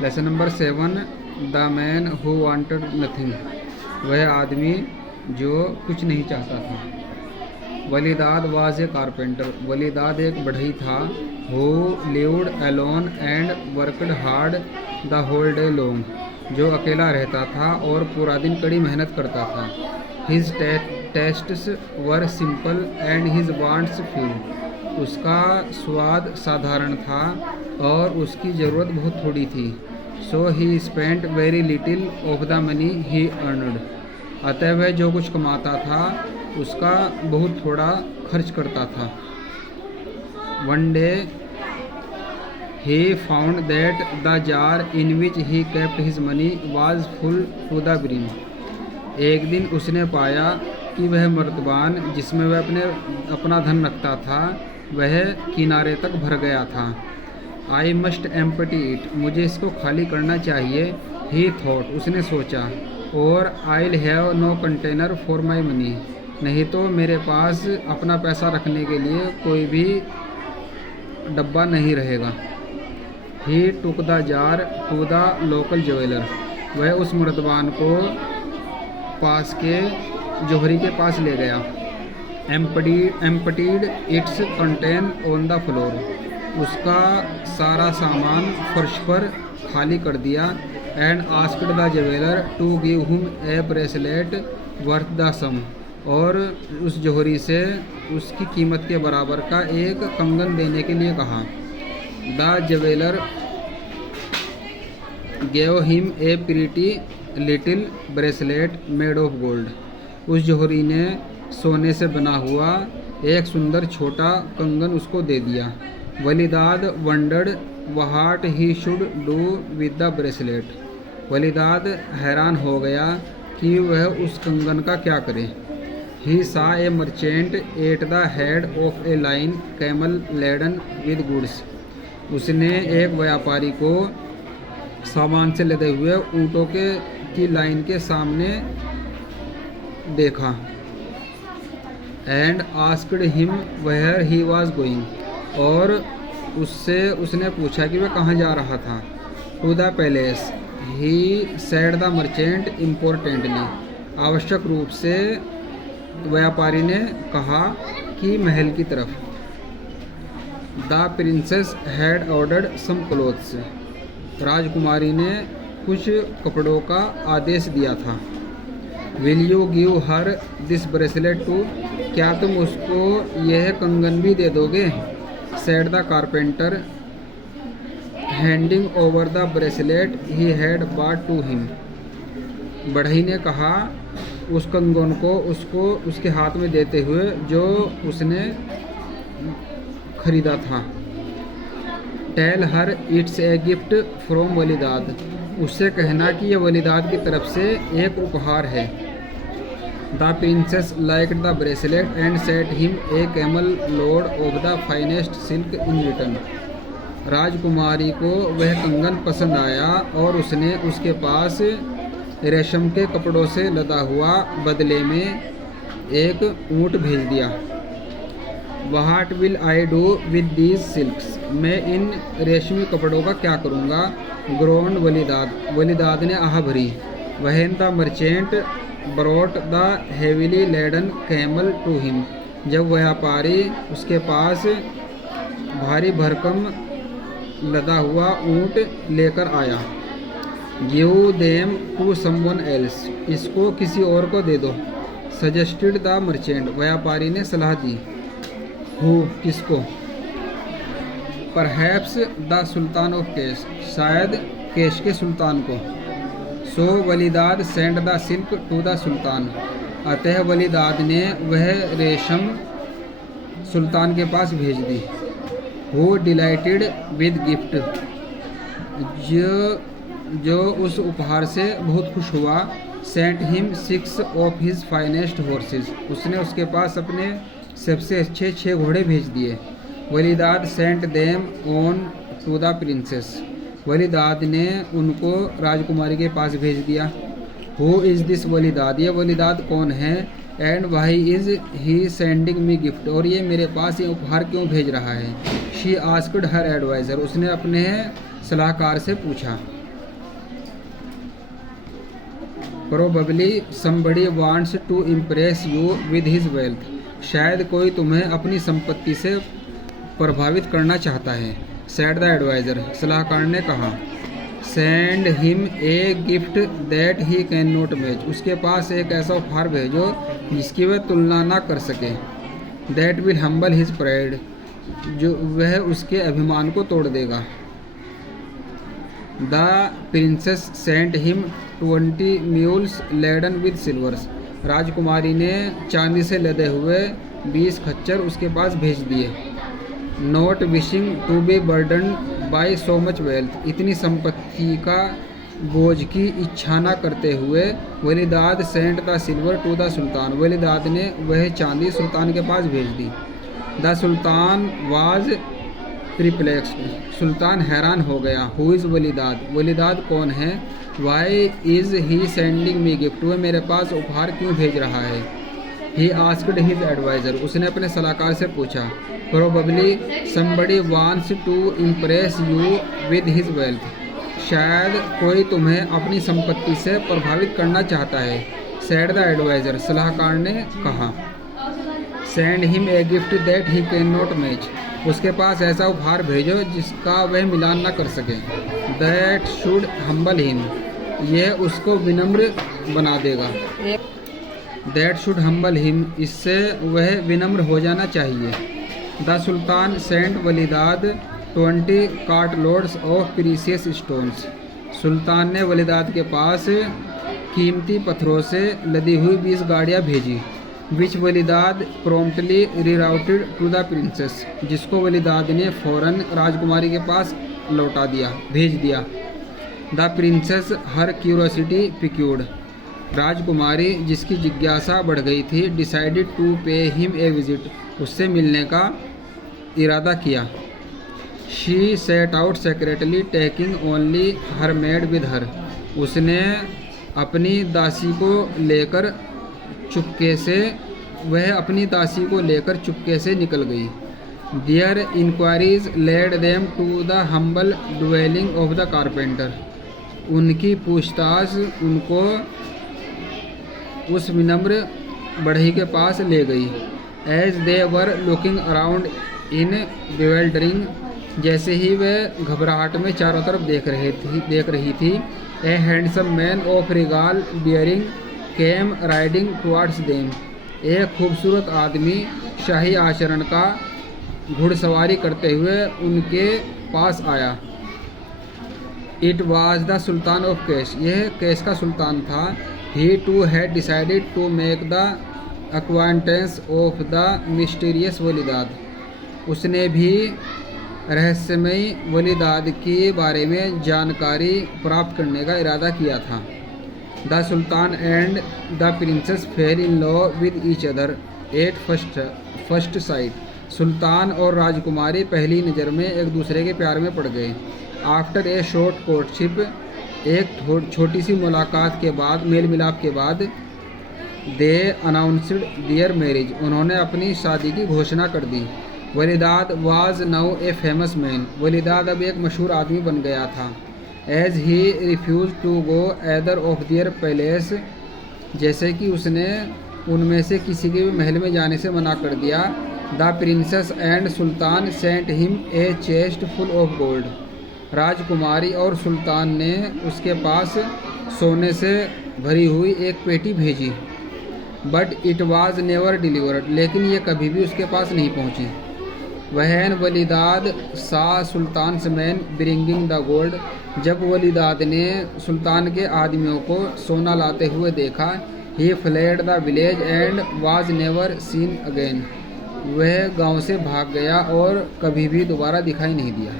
Lesson number 7, the man who wanted nothing, वह आदमी जो कुछ नहीं चाहता था। वलीदाद वाज ए कारपेंटर, वलीदाद एक बढ़ई था। Who lived alone and worked hard the whole day long, जो अकेला रहता था और पूरा दिन कड़ी मेहनत करता था। His tests were simple and his wants few, उसका स्वाद साधारण था और उसकी ज़रूरत बहुत थोड़ी थी। So he spent very little of the money he earned, अतः वह जो कुछ कमाता था उसका बहुत थोड़ा खर्च करता था। One day he found that the jar in which he kept his money was full to the brim, एक दिन उसने पाया कि वह मर्तबान जिसमें वह अपना धन रखता था वह किनारे तक भर गया था। आई मस्ट एम्प्टी इट, मुझे इसको खाली करना चाहिए। ही थॉट, उसने सोचा। और I'll have no container for my money, नहीं तो मेरे पास अपना पैसा रखने के लिए कोई भी डब्बा नहीं रहेगा। He took the jar to the local jeweller, वह उस मर्तबान को पास के जौहरी के पास ले गया। Emptied its content on the floor, उसका सारा सामान फर्श पर खाली कर दिया। And asked the jeweller to give him a bracelet worth the sum, और उस जौहरी से उसकी कीमत के बराबर का एक कंगन देने के लिए कहा। The jeweller gave him a pretty little bracelet made of gold, उस जौहरी ने सोने से बना हुआ एक सुंदर छोटा कंगन उसको दे दिया। Walidad wondered what he should do with the bracelet, Walidad हैरान हो गया कि वह उस कंगन का क्या करे। He saw a merchant at the head of a line camel laden with goods, उसने एक व्यापारी को सामान से लदे हुए ऊँटों की लाइन के सामने देखा। And asked him where he was going, और उसने पूछा कि वह कहाँ जा रहा था। To the palace, he said the merchant importantly, आवश्यक रूप से व्यापारी ने कहा कि महल की तरफ। The princess had ordered some clothes, राजकुमारी ने कुछ कपड़ों का आदेश दिया था। Will you give her this bracelet too, क्या तुम उसको यह कंगन भी दे दोगे। Said the carpenter handing over the bracelet he had bought to him, बढ़ई ने कहा उस कंगन को उसके हाथ में देते हुए जो उसने खरीदा था। Tell her it's a gift from Walidad, उससे कहना कि यह वलीदाद की तरफ से एक उपहार है। The princess liked the bracelet and set him a camel load of the finest silk in return, राजकुमारी को वह कंगन पसंद आया और उसने उसके पास रेशम के कपड़ों से लदा हुआ बदले में एक ऊँट भेज दिया। What will I do with these silks, मैं इन रेशमी कपड़ों का क्या करूँगा। ग्रोन वलीदाद, वलीदाद ने आह भरी। When the merchant brought the heavily laden camel to him, जब व्यापारी उसके पास भारी भरकम लदा हुआ ऊँट लेकर आया। Give them to someone else, इसको किसी और को दे दो। सजेस्टेड द मर्चेंट, व्यापारी ने सलाह दी। हु, किसको। Perhaps the sultan of Kesh, शायद केश के सुल्तान को। So Walidad send the silk to the sultan, अतः वलीदाद ने वह रेशम सुल्तान के पास भेज दी। हु डिलाइटेड विद गिफ्ट, जो उस उपहार से बहुत खुश हुआ। Sent him 6 of his finest horses, उसने उसके पास अपने सबसे अच्छे 6 घोड़े भेज दिए। Walidad sent them on to the princess, Walidad ने उनको राजकुमारी के पास भेज दिया। हु इज़ दिस वलीदाद, ये वलीदाद कौन है। And why is he sending me gift, और ये मेरे पास ये उपहार क्यों भेज रहा है। शी आस्क्ड हर एडवाइज़र, उसने अपने सलाहकार से पूछा। Probably somebody wants to impress you with his wealth, शायद कोई तुम्हें अपनी संपत्ति से प्रभावित करना चाहता है। सेड द एडवाइज़र, सलाहकार ने कहा। Send him a gift that he can not match, उसके पास एक ऐसा उपहार भेजो जिसकी वह तुलना ना कर सके। That will humble his pride, जो वह उसके अभिमान को तोड़ देगा। The princess sent him 20 mules laden with silvers, राजकुमारी ने चांदी से लदे हुए 20 खच्चर उसके पास भेज दिए। Not wishing to be burden by so much wealth, इतनी संपत्ति का बोझ की इच्छा न करते हुए Walidad sent the silver to the sultan, Walidad ने वह चांदी सुल्तान के पास भेज दी। द सुल्तान वाज प्रिप्लेक्स्ड, सुल्तान हैरान हो गया। हु इज़ वलीदाद, वलीदाद कौन है। Why is he sending me gift, वह मेरे पास उपहार क्यों भेज रहा है। ही आस्क्ड हिज एडवाइज़र, उसने अपने सलाहकार से पूछा। Probably somebody wants to impress you with his wealth, शायद कोई तुम्हें अपनी संपत्ति से प्रभावित करना चाहता है। सेड द एडवाइज़र, सलाहकार ने कहा। Send him a gift that he can not match, उसके पास ऐसा उपहार भेजो जिसका वह मिलान न कर सके। दैट शुड हम्बल हिम, यह उसको विनम्र बना देगा। दैट शुड हम्बल हिम, इससे वह विनम्र हो जाना चाहिए। The sultan sent Walidad 20 cart loads of precious stones, सुल्तान ने वलीदाद के पास कीमती पत्थरों से लदी हुई 20 गाड़ियाँ भेजी। विच वलीदाद प्रॉम्प्टली रिराउटेड टू द प्रिंसेस, जिसको वलीदाद ने फौरन राजकुमारी के पास लौटा दिया, भेज दिया। The princess her curiosity piqued, राजकुमारी जिसकी जिज्ञासा बढ़ गई थी, decided to pay him a visit, उससे मिलने का इरादा किया। She set out secretly taking only her maid with her, उसने अपनी दासी को लेकर चुपके से चुपके से निकल गई। Their enquiries led them to the humble dwelling of the carpenter, उनकी पूछताछ उनको उस विनम्र बढ़ई के पास ले गई। As they were looking around in bewildering, जैसे ही वे घबराहट में चारों तरफ देख रही थी, ए handsome man of रिगाल bearing came riding towards them, एक खूबसूरत आदमी शाही आचरण का घुड़सवारी करते हुए उनके पास आया। It was the sultan of Kash, यह कैश का सुल्तान था। He too had decided to make the acquaintance of the mysterious Walidad, उसने भी रहस्यमयी वलीदाद के बारे में जानकारी प्राप्त करने का इरादा किया था। The sultan and the princess fell in love with each other at first sight, सुल्तान और राजकुमारी पहली नज़र में एक दूसरे के प्यार में पड़ गए। आफ्टर ए शॉर्ट कोर्टशिप, एक छोटी सी मुलाकात के बाद, मेल मिलाप के बाद, दे अनाउंस्ड दियर मैरिज, उन्होंने अपनी शादी की घोषणा कर दी। Walidad was now a famous man, Walidad अब एक मशहूर आदमी बन गया था। As he refuse to go either of their palace, जैसे कि उसने उनमें से किसी के भी महल में जाने से मना कर दिया। The princess and sultan sent him a chest full of gold, राजकुमारी और सुल्तान ने उसके पास सोने से भरी हुई एक पेटी भेजी। But it was never delivered, लेकिन ये कभी भी उसके पास नहीं पहुंची। वहन वलीदाद सा सुल्तान मैन ब्रिंगिंग द गोल्ड, जब वलीदाद ने सुल्तान के आदमियों को सोना लाते हुए देखा, he fled the village and was never seen again, वह गांव से भाग गया और कभी भी दोबारा दिखाई नहीं दिया।